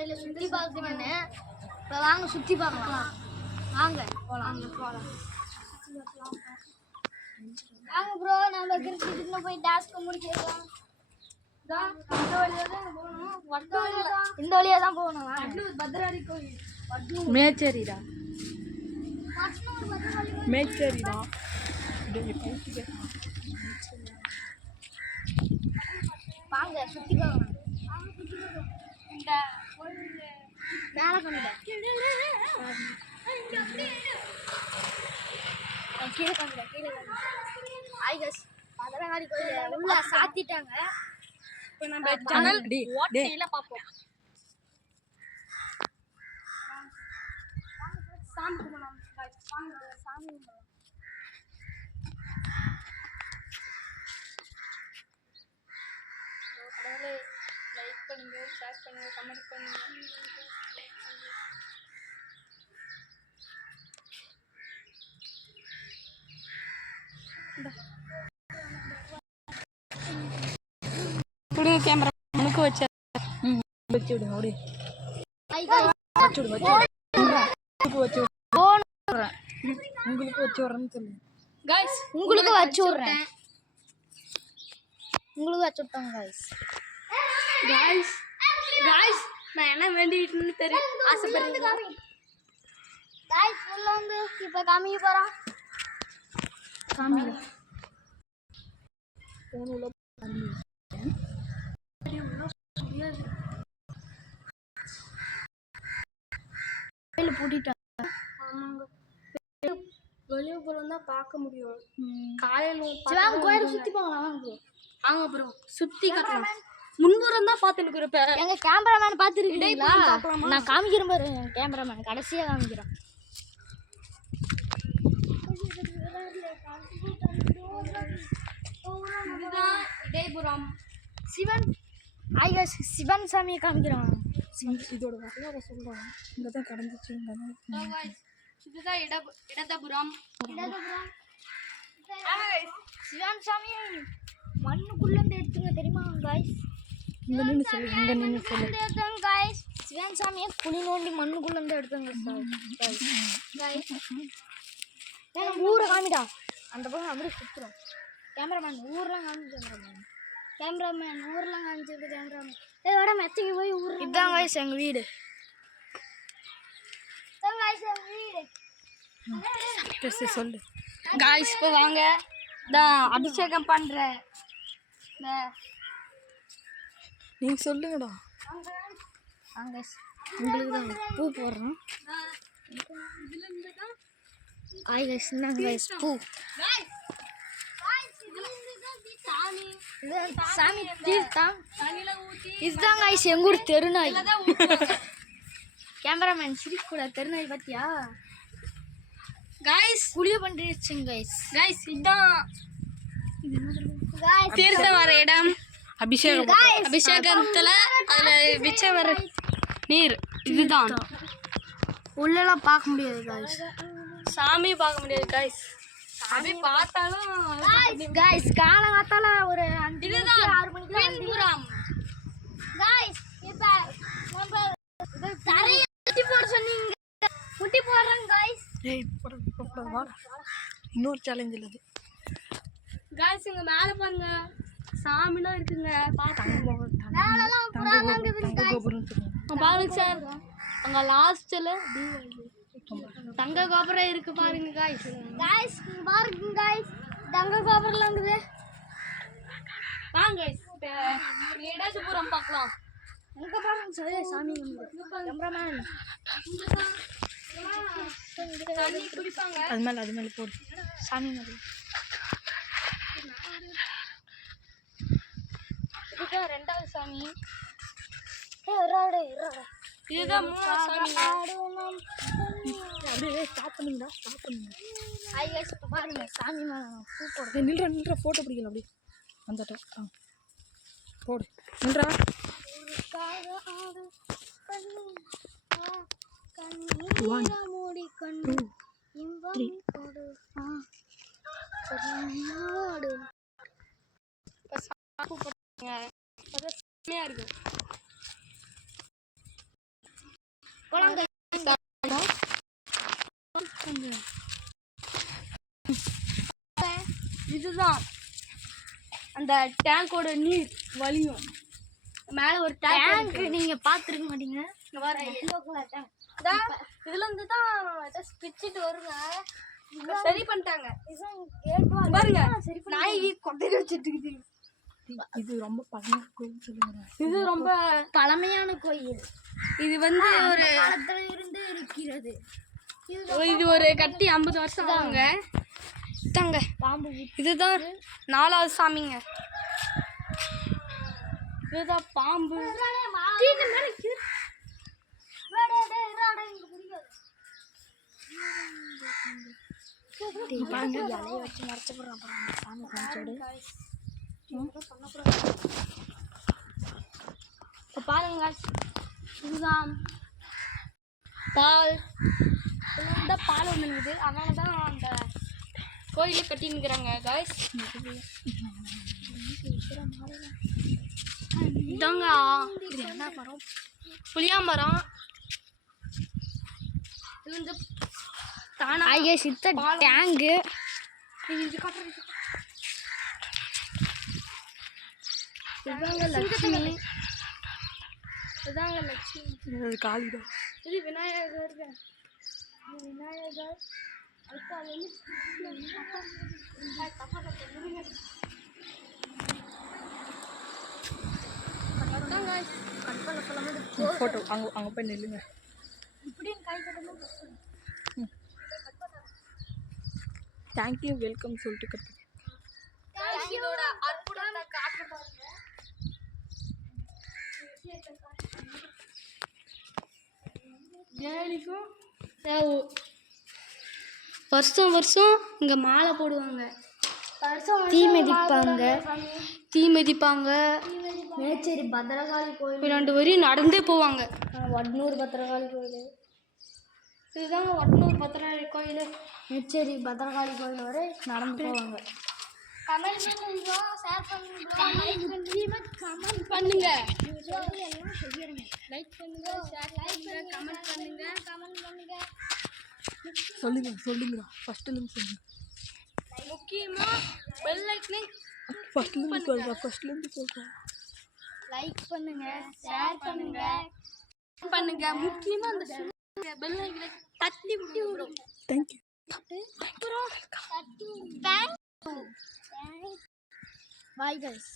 கையில சுத்தி பார்க்கணும்னு வாங்க சுத்தி பார்க்கலாம். வாங்க போலாம். வாங்க ப்ரோ, நம்ம கிரிக்கெட்ல போய் டாஸ்க் முடிச்சிடலாம். இந்த வழியா தான் போகணும். பத்ராரி கோயில் மேச்சேரிடா. மேச்சேரிடா. வாங்க சுத்தி பார்க்கலாம். இந்த மேல கொண்டு கீழே கொண்டு ஐகஸ் பத்ரகாளி கோயில் உள்ள சாத்திட்டாங்க. இப்போ நம்ம ஜன்னல் ஓட்டையில பார்ப்போம். சாமி கும்பிடலாம். சாமி கும்பிடலாம். கடவுளே, லைக் பண்ணுங்க, ஷேர் பண்ணுங்க, கமெண்ட் பண்ணுங்க. கேமரா உனக்கு வச்சு விடுங்க. அப்படி உங்களுக்கு வச்சு விட்றேன்னு சொல்லு. गाइस உங்களுக்கு வச்சு விட்றேன். உங்களுக்கு வச்சு விட்டாங்க गाइस. நான் என்ன வேண்டிட்டேன்னு தெரியும். ஆசைப்படுறீங்களா गाइस? உள்ள வந்து இப்ப காமிக்க போறோம். காமிங்க. போனுல வெளிய பூட்டிட்டாங்க. ஆமாங்க. வெளிய போறோம் தான் பார்க்க முடியும். காலையில வாங்க கோயில சுத்தி போலாம். வாங்க வாங்க ப்ரோ, சுத்தி காட்டலாம். முன்புறம் தான் பார்த்துட்டு இருப்ப. எங்க கேமராமேன் பாத்துருக்கீங்களா? நான் காமிக்கிறேன் பாரு. எங்க கேமராமேன் கடைசியா காமிக்கிறேன். இதுதான் இதேபுரம் சிவன். ஐகஸ் சிவன் சாமியை காமிக்கிறோம். இதோட வரலாறு சொல்றோம். இங்க தான் கடந்துச்சு. இதுதான் இடதபுரம். சிவன் சாமி மண்ணுக்குள்ள இருந்து எடுத்துங்க தெரியுமா गाइस? இங்க நின்னு சொல்லு. இங்க நின்னு சொல்லு. எடுத்துங்க गाइस. சிவன் சாமியை குழி நோண்டி மண்ணுக்குள்ள இருந்து எடுத்துங்க गाइस. நான் ஊரை காமிடா. அந்த பக்கம் அப்படியே சுத்துறோம். கேமராமேன் ஊர்லாம் காமிச்சு. கேமராமேன் ஊர்லாம் காமிச்சிருக்கு. கேமராமேன் ஏய் வாடா மெச்சைக்கு போய் ஊர். இதான் गाइस எங்க வீடு. இதான் गाइस எங்க வீடு. பேசி சொல்லு. गाइस இப்போ வாங்க. நான் அபிஷேகம் பண்றேன். நீங்க சொல்லுங்கடா. வாங்க உங்களுக்கு தான் பூ போடுறோம். இதுல இருந்து தான் गाइस என்னங்க गाइस பூ. சாமி தீர்த்தம் இதுதான் गाइस எங்க ஊர் தெருநாய். கேமராமேன் சிரிக்க கூட. தெருநாய் பாத்தியா गाइस? குளிய பண்ணிடுச்சுங்க गाइस. இதான் गाइस தீர்த்த வர இடம். அபிஷேகத்துல அதுல விச்ச வர நீர் இதுதான். உள்ளெல்லாம் பார்க்க முடியாது गाइस. சாமி பார்க்க முடியாது गाइस. சாமி பார்த்தாலும் गाइस காலங்காத்தால ஒரு 5 இதுதான் 6 மணிக்கு பின்புறம். गाइस இப்ப நம்ம தரைய குட்டி போட சொன்னீங்க. குட்டி போடுறோம் गाइस. ஏய் போட வாடா. இன்னொரு சேலஞ்ச் இல்ல அது. गाइस இங்க மேல பாருங்க சாமிலாம் இருக்குங்க. மேலலாம் புறாலாம் இருக்குது गाइस. பாருங்க சார், அங்க லாஸ்ட்ல தங்க கோபுரம் இருக்கு பாருங்க गाइस. गाइस பாருங்க गाइस தங்க கோபுரம்லாம் இருக்குது. வாங்க गाइस இடதுபுறம் பார்க்கலாம். அங்க பாருங்க சார் சாமி வந்து கேமராமேன் தண்ணி குடிப்பாங்க. அது மேல போடு சாமி மாதிரி. இதுதான் ரெண்டாவது சாமி. ஏய் இறாடே. இதுதான் மூணாவது சாமி. அப்படியே ஸ்டார்ட் பண்ணுங்க. ஐ गाइस பாருங்க சாமி மேல பூ போடு. டேய் நில்றா போட்டோ பிடிக்கலாம். அப்படியே வந்துட்ட போடு. நில்றா. கண்ணீர மூடி கண்ணு இன்பம் கொடு. கண்ணோடு சாப்பு போடுங்க. அது செமையா இருக்கும். போலாம் guys. இதுதான் அந்த டேங்கோட நீர் வலியும் மேல ஒரு டேங்க் டேங்க் நீங்க பாத்துருக்க மாட்டீங்க. பாருங்க எல்லோ கலர் டேங்க். இதுல இருந்து தான் பிச்சுட்டு வருங்க சரி பண்ணிட்டாங்க இதுதான் கேட் வால். பாருங்க சரி நாய் கொட்டையில வச்சிட்டு இருக்குது. இது ரொம்ப பழைய கோயில் சொல்லுங்க. இது ரொம்ப பழமையான கோயில். இது வந்து ஒரு காலத்துல இருந்து இருக்கிறது. இது ஒரு கட்டி 50 வருஷம் ஆகுங்க. இதாங்க பாம்பு இதுதான் 4வது சாமிங்க. இதுதான் பாம்பு. இலைய வச்சு மறைச்சு போடுறான் சாமி காமிச்சோடு. இப்போ பாருங்க இதுதான் பால். இதுதான் பால் ஒன்று இருக்குது. அதனால தான் அந்த கோயிலே கட்டின்னுக்குறாங்க காய்ஸ். இதாங்க இது என்ன மரம்? புளியா மரம். இது வந்து தானா ஐயா சித்த டேங்கு. இதாங்க லட்சுமி. இதாங்க லட்சுமி. இது காளிதான். இது விநாயகர். விநாயகர் அடுத்து அது ஃபோட்டோ அங்கே போய் நில்லுங்க. இப்படின்னு கை கட்டணும். தேங்க்யூ வெல்கம் சொல்லிட்டு கட்டு. இதோட அற்புதத்தை காட்ட பாருங்க. வருஷம் வருஷம் இங்கே மாலை போடுவாங்க. தீ மிதிப்பாங்க. தீ மிதிப்பாங்க. மேச்சேரி பத்திரகாளி கோயில். 2 வரி நடந்தே போவாங்க. வட்னூர் பத்திரகாளி கோயில். இதுதாங்க வட்னூர் பத்திரகாளி கோயில். மேச்சேரி பத்திரகாளி கோயில் வரை நடந்து போவாங்க. கமெண்ட் பண்ணுங்க, ஷேர் பண்ணுங்க, கமெண்ட் பண்ணுங்க, லைக் பண்ணுங்க, ஷேர் பண்ணுங்க, கமெண்ட் பண்ணுங்க. சொல்லுங்கடா ஃபர்ஸ்ட்லேருந்து சொல்லுங்க. முக்கியமா பெல் ஐக்கனை ஃபர்ஸ்ட்லேருந்து சொல்கிறேன். லைக் பண்ணுங்க, ஷேர் பண்ணுங்க, பண்ணுங்க. முக்கியமா அந்த பெல் ஐக்கனை தட்டி விட்டுறோம். தேங்க்யூ. Bye guys.